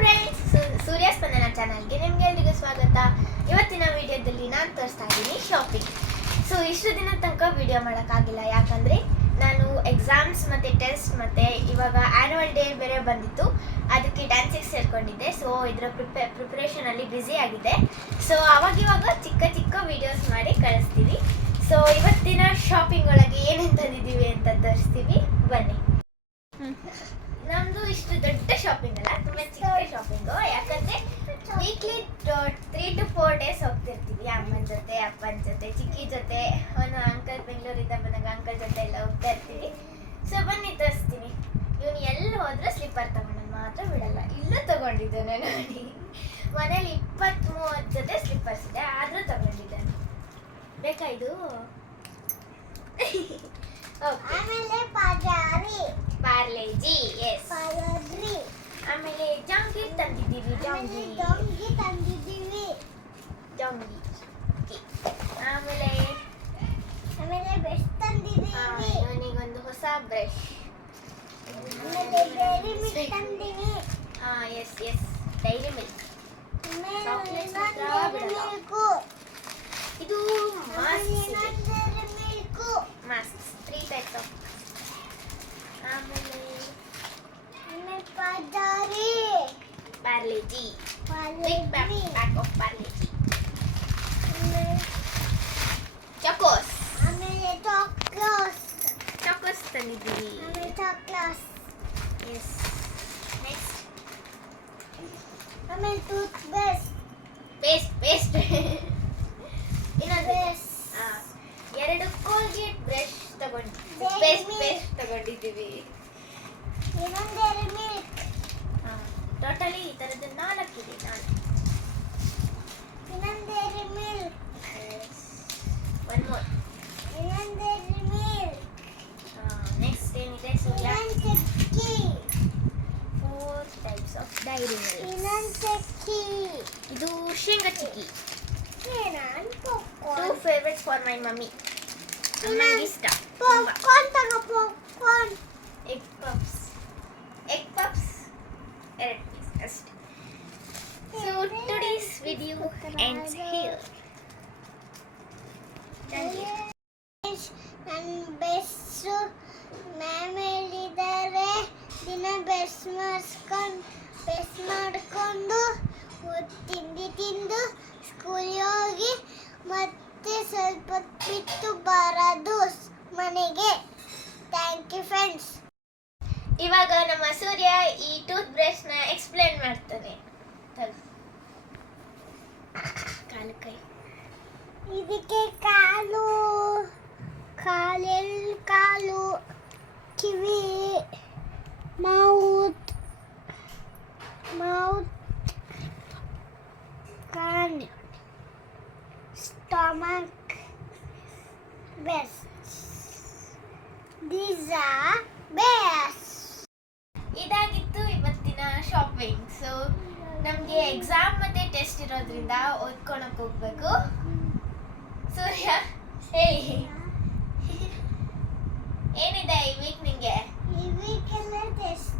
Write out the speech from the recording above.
Friends, ಸೂರ್ಯ ಸ್ಪಂದನ ಚಾನಲ್ಗೆ ನಿಮ್ಗೆಲ್ರಿಗೂ ಸ್ವಾಗತ. ಇವತ್ತಿನ ವಿಡಿಯೋದಲ್ಲಿ ನಾನು ತೋರಿಸ್ತಾ ಇದ್ದೀನಿ ಶಾಪಿಂಗ್. ಇಷ್ಟು ದಿನ ತನಕ ವಿಡಿಯೋ ಮಾಡೋಕ್ಕಾಗಿಲ್ಲ, ಯಾಕಂದರೆ ನಾನು ಎಕ್ಸಾಮ್ಸ್ ಮತ್ತು ಟೆಸ್ಟ್ ಮತ್ತು ಇವಾಗ ಆ್ಯನ್ಯುವಲ್ ಡೇ ಬೇರೆ ಬಂದಿತ್ತು. ಅದಕ್ಕೆ ಡ್ಯಾನ್ಸಿಗೆ ಸೇರ್ಕೊಂಡಿದ್ದೆ. ಇದರ ಪ್ರಿಪ್ರೇಷನಲ್ಲಿ ಬ್ಯುಸಿ ಆಗಿದೆ. ಅವಾಗಿವಾಗ ಚಿಕ್ಕ ಚಿಕ್ಕ ವಿಡಿಯೋಸ್ ಮಾಡಿ ಕಳಿಸ್ತೀವಿ. ಇವತ್ತಿನ ಶಾಪಿಂಗ್ ಒಳಗೆ ಏನೇನು ತಂದಿದ್ದೀವಿ ಅಂತ ತೋರಿಸ್ತೀವಿ, ಬನ್ನಿ. ನಮ್ದು ಇಷ್ಟು ದೊಡ್ಡ ಶಾಪಿಂಗ್ ಅಲ್ಲ, ತುಂಬಾ ಚಿಕ್ಕ ಶಾಪಿಂಗು. ಯಾಕಂದ್ರೆ ವೀಕ್ಲಿ 3 to 4 days ಹೋಗ್ತಿರ್ತೀವಿ. ಅಮ್ಮನ ಜೊತೆ, ಅಪ್ಪನ ಜೊತೆ, ಚಿಕ್ಕಿ ಜೊತೆ, ಒಂದು ಅಂಕಲ್ ಬೆಂಗಳೂರಿಂದ ಬಂದಾಗ ಅಂಕಲ್ ಜೊತೆ ಎಲ್ಲ ಹೋಗ್ತಾ ಇರ್ತೀವಿ. ಬನ್ನಿ ತೋರಿಸ್ತೀನಿ. ಇವನು ಎಲ್ಲಿ ಹೋದ್ರೆ ಸ್ಲಿಪ್ಪರ್ ತಗೊಂಡು ಮಾತ್ರ ಬಿಡಲ್ಲ. ಇಲ್ಲೂ ತಗೊಂಡಿದ್ದಾನೆ ನೋಡಿ. ಮನೇಲಿ 20-30 ಜೊತೆ ಸ್ಲಿಪ್ಪರ್ಸ್ ಇದೆ, ಆದ್ರೂ ತಗೊಂಡಿದ್ದಾನೆ. ಬೇಕಾ ಇದು? ಆಮೇಲೆ ಪಾರ್ಲೆಜಿ, ಎಸ್. ಆಮೇಲೆ ಜಾಂಗಿ ತಂದಿದ್ದೀವಿ. ಜಾಂಗಿ ಆಮೇಲೆ ಬ್ರಷ್ ತಂದಿದ್ದೀವಿ. ಇವನಿಗೊಂದು ಹೊಸ ಬ್ರಷ್. ಆಮೇಲೆ ಡೈರಿ ಮಿಲ್ಕ್ ತಂದಿದ್ದೀವಿ. Yes Dairy Milk. ಚಾಕ್ಲೇಟ್ಸ್ ಮಾತ್ರ ಬಿಡಲ್ಲ. ಇದು ಮಾಸ್ಕ್ 3 types of masks. ಆಮೇಲೆ Parle-G, big pack of Parle-G. ಚಾಕೋಸ್, ಆಮೇಲೆ ಚಾಕೋಸ್ ತಂದಿದ್ದೀವಿ. ಎಸ್. ನೆಕ್ಸ್ಟ್ ಆಮೇಲೆ ಟೂತ್ ಪೇಸ್ಟ್ ಇನ್ನೊಂದು 2 ಕೋಲ್ಗೇಟ್ ಬ್ರಷ್ ತಗೊಂಡಿದ್ದೀವಿ. ಇನ್ನೊಂದು ಮಿಲ್ಕ್. ಟೋಟಲಿ ಈ ಥರದ್ದು 4 ಇದೆ. ಇನ್ನೊಂದು ಮಿಲ್ಕ್. One more. ಇನ್ನೊಂದು ಮಿಲ್ಕ್. ನೆಕ್ಸ್ಟ್ ಏನಿದೆ? ಸೂರ್ಯ 4 types of ಡೈರಿ ಮಿಲ್ಕ್. ಇನ್ನೊಂದು ಚಕ್ಕಿ. ಇದು ಶೇಂಗಾ ಚಿಕ್ಕಿ. Popcorn. 2 favorites for my mummy. ಅಮ್ಮಂಗೆ ಇಷ್ಟ. ಪಾಪ್ಕಾರ್ನ್. ಎಗ್ ಪಫ್ಸ್ 2 ಪೀಸ್ ಅಷ್ಟೇ. Today's video ends here. ನನ್ನ ಬೆಸ್ಸು ಮ್ಯಾಮ್ ಹೇಳಿದ್ದಾರೆ, ದಿನ ಬೆಸ್ ಮಾಡಿಕೊಂಡು ತಿಂದು ಸ್ಕೂಲಿಗೆ ಹೋಗಿ ಮತ್ತೆ ಸ್ವಲ್ಪ ಬಿಟ್ಟು ಬರೋದು ಮನೆಗೆ. Thank you friends. ಇವಾಗ ನಮ್ಮ ಸೂರ್ಯ ಈ ಟೂತ್ ಬ್ರಷ್ ನ ಎಕ್ಸ್ಪ್ಲೇನ್ ಮಾಡ್ತಾನೆ. ಕಾಲು ಕೈ. ಇದಕ್ಕೆ ಕಾಲು, ಕಿವಿ, ಮೌತ್, ಕಾನ್, stomach, breasts. These are bears. ಇದಾಗಿತ್ತು ಇವತ್ತಿನ ಶಾಪಿಂಗ್. ನಮಗೆ ಎಕ್ಸಾಮ್ ಮತ್ತೆ ಟೆಸ್ಟ್ ಇರೋದ್ರಿಂದ ಓದ್ಕೊಳಕ್ ಹೋಗ್ಬೇಕು. ಸೂರ್ಯ ಹೇಳಿ, ಏನಿದೆ ಈ ವೀಕ್ ನಿಂಗೆ? ಈ ವೀಕ್ ಎಲ್ಲ ಟೆಸ್ಟ್